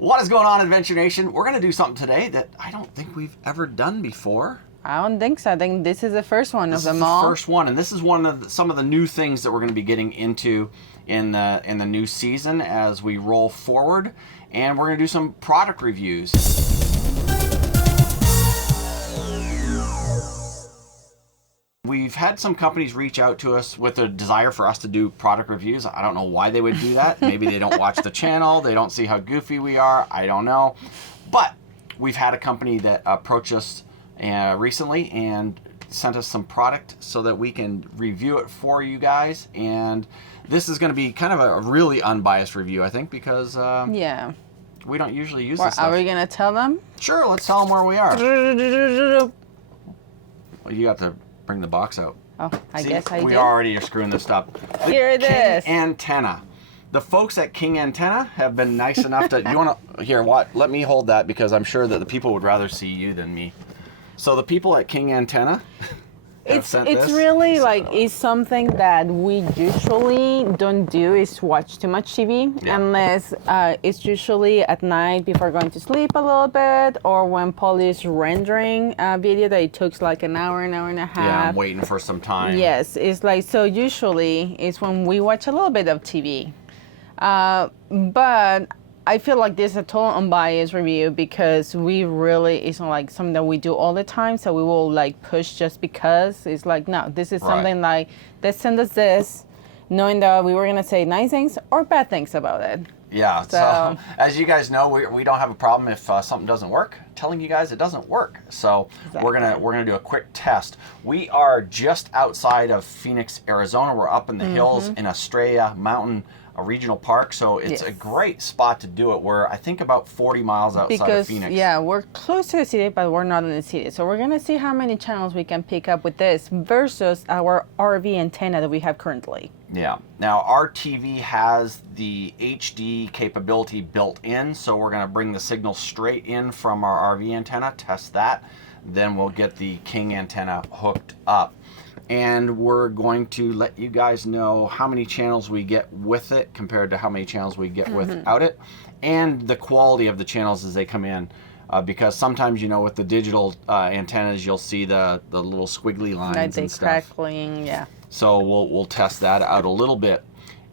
What is going on, Adventure Nation? We're going to do something today that I don't think we've ever done before. I don't think so. I think this is the first one of them all. This is the first one, and this is some of the new things that we're going to be getting into in the new season as we roll forward, and we're going to do some product reviews. We've had some companies reach out to us with a desire for us to do product reviews. I don't know why they would do that. Maybe they don't watch the channel. They don't see how goofy we are. I don't know. But we've had a company that approached us recently and sent us some product so that we can review it for you guys. And this is going to be kind of a really unbiased review, I think, because yeah, we don't usually use this stuff. Are we going to tell them? Sure, let's tell them where we are. Well, you got to bring the box out. Oh, I guess I did. We already are screwing this up. Here it is. King Antenna. The folks at King Antenna have been nice enough to... You want to... Here, what? Let me hold that because I'm sure that the people would rather see you than me. So the people at King Antenna... It's really like, it's something that we usually don't do is watch too much TV, unless it's usually at night before going to sleep a little bit, or when Paul is rendering a video that it takes like an hour and a half. Yeah, I'm waiting for some time. Yes, it's like, so usually it's when we watch a little bit of TV. But I feel like this is a total unbiased review because it's not like something that we do all the time, so we will like push just because. It's like, no, this is something like, they send us this, knowing that we were going to say nice things or bad things about it. Yeah, so as you guys know, we don't have a problem if something doesn't work, telling you guys it doesn't work. So we're gonna do a quick test. We are just outside of Phoenix, Arizona. We're up in the hills in Estrella Mountain Regional Park, so it's a great spot to do it. We're, I think, about 40 miles outside of Phoenix. Yeah, we're close to the city, but we're not in the city. So we're going to see how many channels we can pick up with this versus our RV antenna that we have currently. Yeah. Now, our TV has the HD capability built in, so we're going to bring the signal straight in from our RV antenna, test that. Then we'll get the King antenna hooked up. And we're going to let you guys know how many channels we get with it compared to how many channels we get without it, and the quality of the channels as they come in. Because sometimes, you know, with the digital antennas, you'll see the little squiggly lines like and stuff. Crackling, yeah. So we'll test that out a little bit.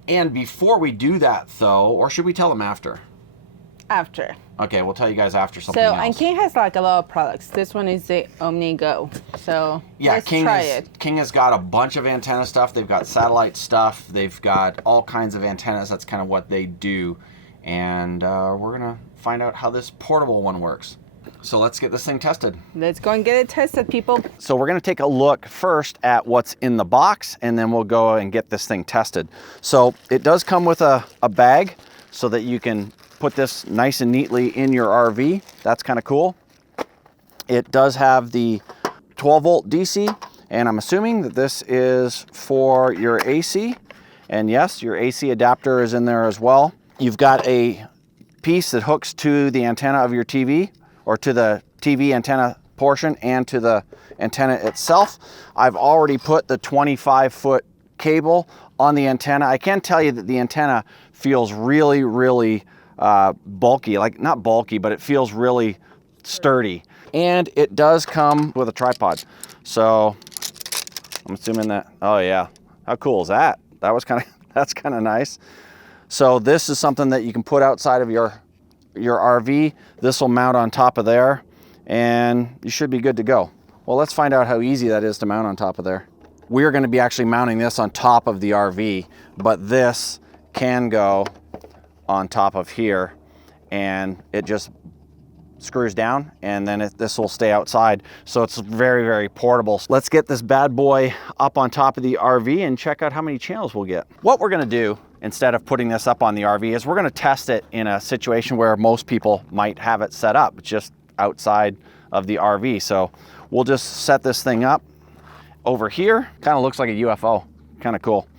And before we do that, though, or should we tell them after? After. Okay, we'll tell you guys after something else. And King has like a lot of products. This one is the OMNIGO. So yeah, let's try it. King has got a bunch of antenna stuff. They've got satellite stuff. They've got all kinds of antennas. That's kind of what they do. And we're going to find out how this portable one works. So let's get this thing tested. Let's go and get it tested, people. So we're going to take a look first at what's in the box, and then we'll go and get this thing tested. So it does come with a bag so that you can put this nice and neatly in your RV. That's kind of cool. It does have the 12 volt DC, and I'm assuming that this is for your AC. And yes, your AC adapter is in there as well. You've got a piece that hooks to the antenna of your TV, or to the TV antenna portion and to the antenna itself. I've already put the 25-foot cable on the antenna. I can tell you that the antenna feels really, really bulky, like not bulky, but it feels really sturdy. And it does come with a tripod. So I'm assuming that, oh yeah, how cool is that? That's kind of nice. So this is something that you can put outside of your RV. This will mount on top of there and you should be good to go. Well, let's find out how easy that is to mount on top of there. We're going to be actually mounting this on top of the RV, but this can go on top of here and it just screws down, and then this will stay outside. So it's very, very portable. Let's get this bad boy up on top of the RV and check out how many channels we'll get. What we're going to do instead of putting this up on the RV is we're going to test it in a situation where most people might have it set up just outside of the RV. So we'll just set this thing up over here. Kind of looks like a UFO. Kind of cool.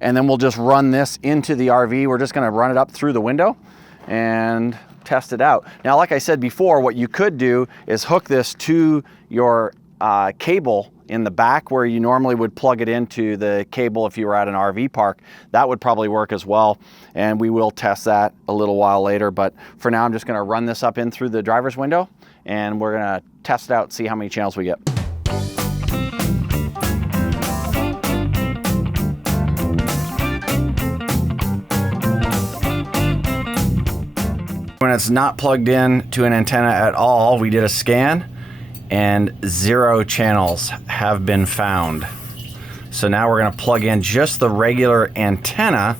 And then we'll just run this into the RV. We're just going to run it up through the window and test it out. Now, like I said before, what you could do is hook this to your cable in the back where you normally would plug it into the cable if you were at an RV park. That would probably work as well, and we will test that a little while later. But for now, I'm just going to run this up in through the driver's window, and we're going to test it out, see how many channels we get. When it's not plugged in to an antenna at all, we did a scan and 0 channels have been found. So now we're going to plug in just the regular antenna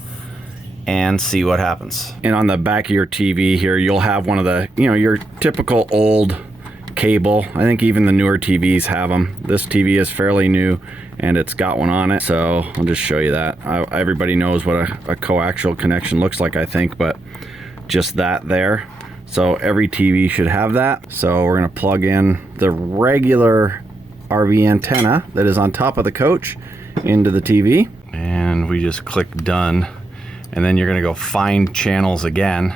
and see what happens. And on the back of your TV here, you'll have one of the, your typical old cable. I think even the newer TVs have them. This TV is fairly new and it's got one on it. So I'll just show you that. Everybody knows what a coaxial connection looks like, I think, but just that there. So every TV should have that. So we're going to plug in the regular RV antenna that is on top of the coach into the TV, and we just click done, and then you're going to go find channels again,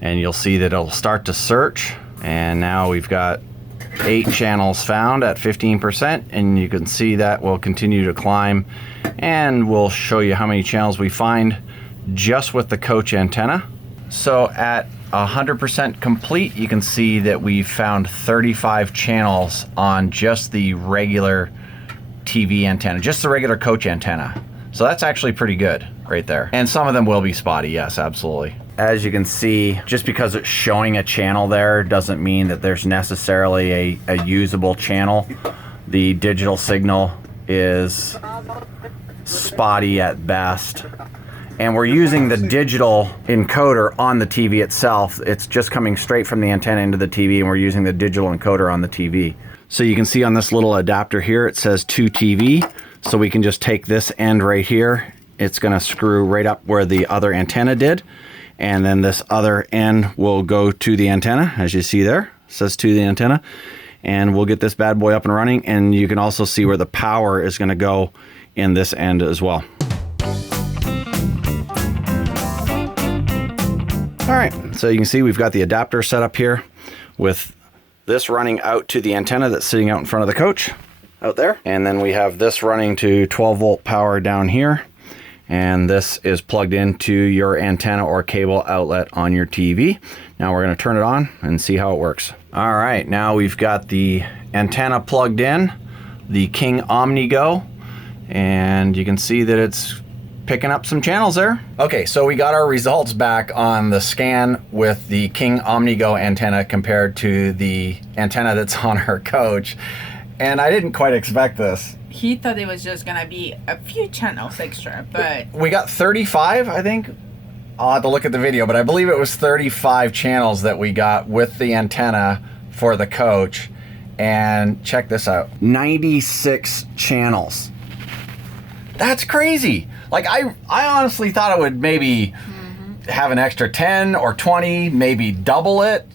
and you'll see that it'll start to search, and now we've got 8 channels found at 15%, and you can see that will continue to climb, and we'll show you how many channels we find just with the coach antenna. So at 100% complete, you can see that we found 35 channels on just the regular TV antenna, just the regular coach antenna. So that's actually pretty good right there. And some of them will be spotty, yes, absolutely. As you can see, just because it's showing a channel there doesn't mean that there's necessarily a usable channel. The digital signal is spotty at best. And we're using the digital encoder on the TV itself. It's just coming straight from the antenna into the TV, and we're using the digital encoder on the TV. So you can see on this little adapter here, it says to TV. So we can just take this end right here. It's gonna screw right up where the other antenna did. And then this other end will go to the antenna, as you see there, it says to the antenna. And we'll get this bad boy up and running. And you can also see where the power is gonna go in this end as well. All right, so you can see we've got the adapter set up here with this running out to the antenna that's sitting out in front of the coach out there. And then we have this running to 12 volt power down here. And this is plugged into your antenna or cable outlet on your TV. Now we're gonna turn it on and see how it works. All right, now we've got the antenna plugged in, the King OmniGo, and you can see that it's picking up some channels there. Okay, so we got our results back on the scan with the King OmniGo antenna compared to the antenna that's on our coach. And I didn't quite expect this. He thought it was just gonna be a few channels extra, but... We got 35, I think. I'll have to look at the video, but I believe it was 35 channels that we got with the antenna for the coach. And check this out, 96 channels. That's crazy. Like I honestly thought it would maybe have an extra 10 or 20, maybe double it,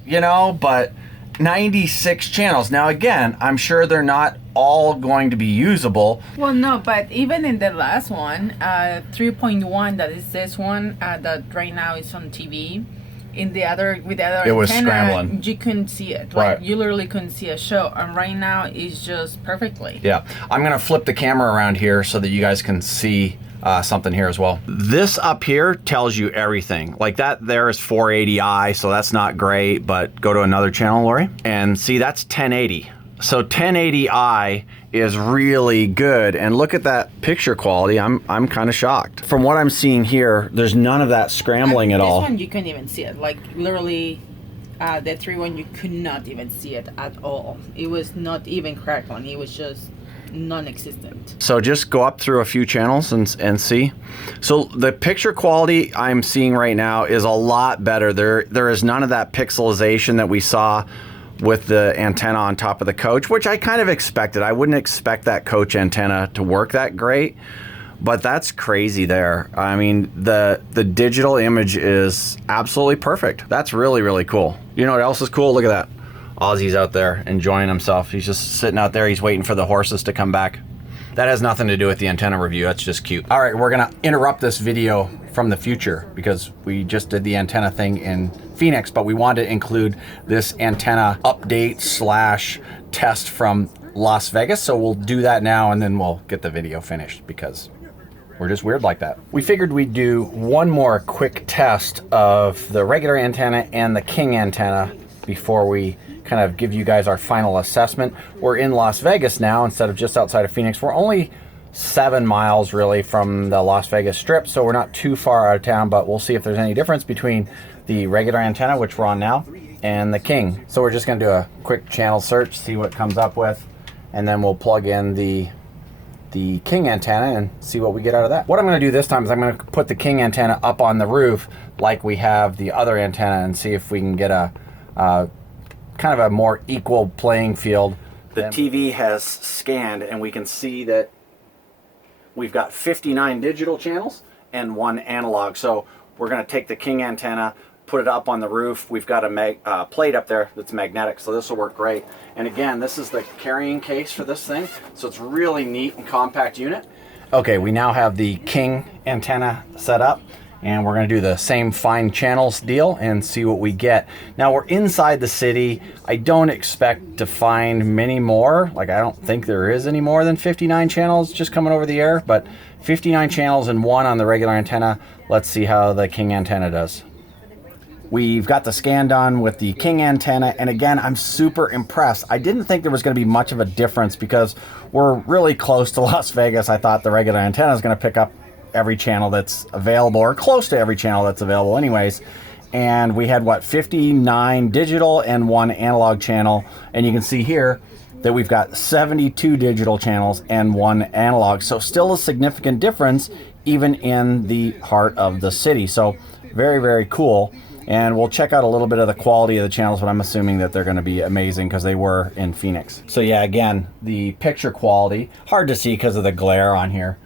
but 96 channels. Now again, I'm sure they're not all going to be usable. Well, no, but even in the last one, 3.1, that is this one that right now is on TV. In the other, with the other it was antenna, scrambling. You couldn't see it. Right. You literally couldn't see a show. And right now, it's just perfectly. Yeah. I'm going to flip the camera around here so that you guys can see something here as well. This up here tells you everything. Like that there is 480i, so that's not great, but go to another channel, Lori, and see that's 1080. So 1080i is really good, and look at that picture quality. I'm kind of shocked. From what I'm seeing here, there's none of that scrambling at all. This one you couldn't even see it. Like literally, the 3.1 you could not even see it at all. It was not even crackling. It was just non-existent. So just go up through a few channels and see. So the picture quality I'm seeing right now is a lot better. There is none of that pixelization that we saw with the antenna on top of the coach, which I kind of expected. I wouldn't expect that coach antenna to work that great, but that's crazy there. I mean, the digital image is absolutely perfect. That's really, really cool. You know what else is cool? Look at that. Ozzy's out there enjoying himself. He's just sitting out there. He's waiting for the horses to come back. That has nothing to do with the antenna review. That's just cute. All right, we're gonna interrupt this video from the future because we just did the antenna thing in Phoenix, but we wanted to include this antenna update slash test from Las Vegas. So we'll do that now, and then we'll get the video finished because we're just weird like that. We figured we'd do one more quick test of the regular antenna and the King antenna before we kind of give you guys our final assessment. We're in Las Vegas now instead of just outside of Phoenix. We're only 7 miles really from the Las Vegas Strip, so we're not too far out of town, but we'll see if there's any difference between the regular antenna, which we're on now, and the King. So we're just gonna do a quick channel search, see what it comes up with, and then we'll plug in the King antenna and see what we get out of that. What I'm gonna do this time is I'm gonna put the King antenna up on the roof like we have the other antenna and see if we can get a kind of a more equal playing field. The TV has scanned and we can see that we've got 59 digital channels and 1 analog. So we're gonna take the King antenna, put it up on the roof. We've got a plate up there that's magnetic, so this will work great. And again, this is the carrying case for this thing, so it's really neat and compact unit. Okay, we now have the King antenna set up, and we're gonna do the same fine channels deal and see what we get. Now we're inside the city. I don't expect to find many more. Like, I don't think there is any more than 59 channels just coming over the air, but 59 channels and 1 on the regular antenna. Let's see how the King antenna does. We've got the scan done with the King antenna, and again, I'm super impressed. I didn't think there was going to be much of a difference because we're really close to Las Vegas. I thought the regular antenna is going to pick up every channel that's available, or close to every channel that's available anyways. And we had, what, 59 digital and 1 analog channel, and you can see here that we've got 72 digital channels and 1 analog. So still a significant difference even in the heart of the city. So very, very cool. And we'll check out a little bit of the quality of the channels, but I'm assuming that they're going to be amazing because they were in Phoenix. So yeah, again, the picture quality, hard to see because of the glare on here,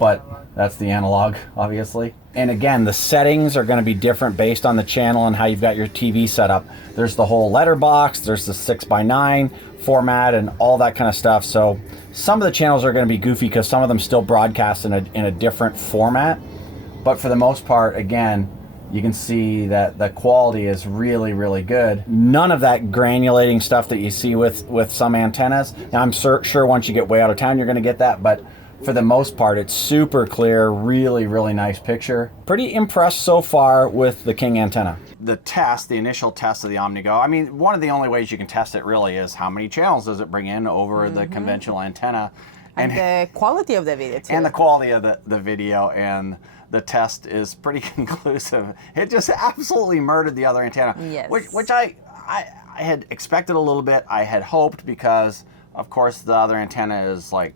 but that's the analog, obviously. And again, the settings are going to be different based on the channel and how you've got your TV set up. There's the whole letterbox, there's the 6:9 format and all that kind of stuff. So some of the channels are going to be goofy because some of them still broadcast in a different format. But for the most part, again, you can see that the quality is really, really good. None of that granulating stuff that you see with some antennas. Now, I'm sure once you get way out of town, you're gonna get that, but for the most part, it's super clear, really, really nice picture. Pretty impressed so far with the King antenna. The initial test of the OmniGo, I mean, one of the only ways you can test it really is how many channels does it bring in over the conventional antenna. And the quality of the video too. And the quality of the video, and the test is pretty conclusive. It just absolutely murdered the other antenna. Yes. Which I had expected a little bit. I had hoped because, of course, the other antenna is like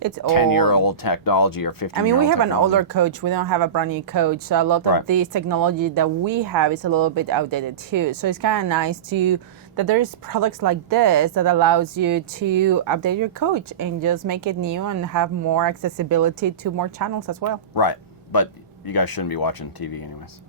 it's 10-year-old technology or 15-year-old I mean, we have technology. an older coach. We don't have a brand new coach. So a lot of this technology that we have is a little bit outdated too. So it's kind of nice that there's products like this that allows you to update your coach and just make it new and have more accessibility to more channels as well. Right. But you guys shouldn't be watching TV anyways.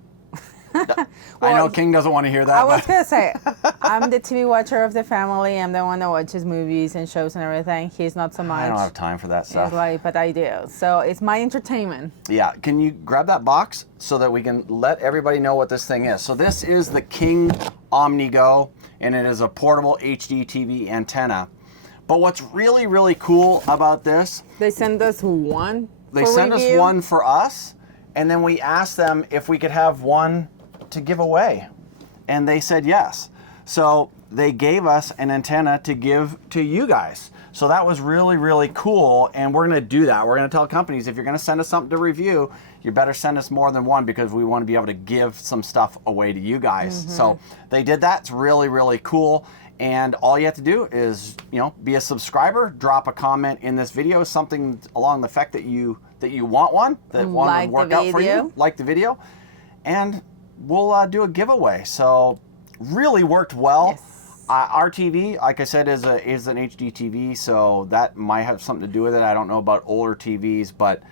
Well, I know King doesn't want to hear that. I was going to say, I'm the TV watcher of the family. I'm the one that watches movies and shows and everything. He's not so much. I don't have time for that stuff. It's like, but I do. So it's my entertainment. Yeah. Can you grab that box so that we can let everybody know what this thing is? So this is the King OmniGo, and it is a portable HDTV antenna. But what's really, really cool about this, they send us one. They sent us one for us, and then we asked them if we could have one to give away, and they said yes. So they gave us an antenna to give to you guys. So that was really, really cool, and we're gonna do that. We're gonna tell companies, if you're gonna send us something to review, you better send us more than one, because we wanna be able to give some stuff away to you guys. So they did that. It's really, really cool. And all you have to do is, be a subscriber, drop a comment in this video, something along the effect that you want one, that one would work out for you, like the video, and we'll do a giveaway. So really worked well. Yes. Our TV, like I said, is an HD TV, so that might have something to do with it. I don't know about older TVs, but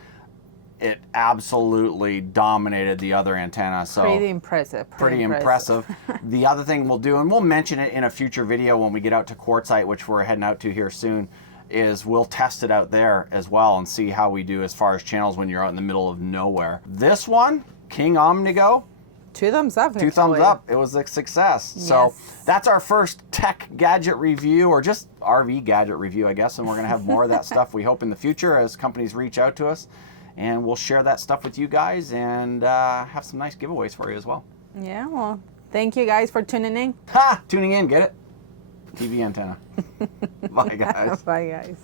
it absolutely dominated the other antenna. So pretty impressive. Pretty impressive. The other thing we'll do, and we'll mention it in a future video when we get out to Quartzsite, which we're heading out to here soon, is we'll test it out there as well and see how we do as far as channels when you're out in the middle of nowhere. This one, King OmniGo, 2 thumbs up. 2 thumbs up. It was a success. Yes. So that's our first tech gadget review, or just RV gadget review, I guess. And we're going to have more of that stuff, we hope, in the future as companies reach out to us. And we'll share that stuff with you guys and have some nice giveaways for you as well. Yeah, well, thank you guys for tuning in. Ha! Tuning in, get it? TV antenna. Bye, guys. Bye, guys.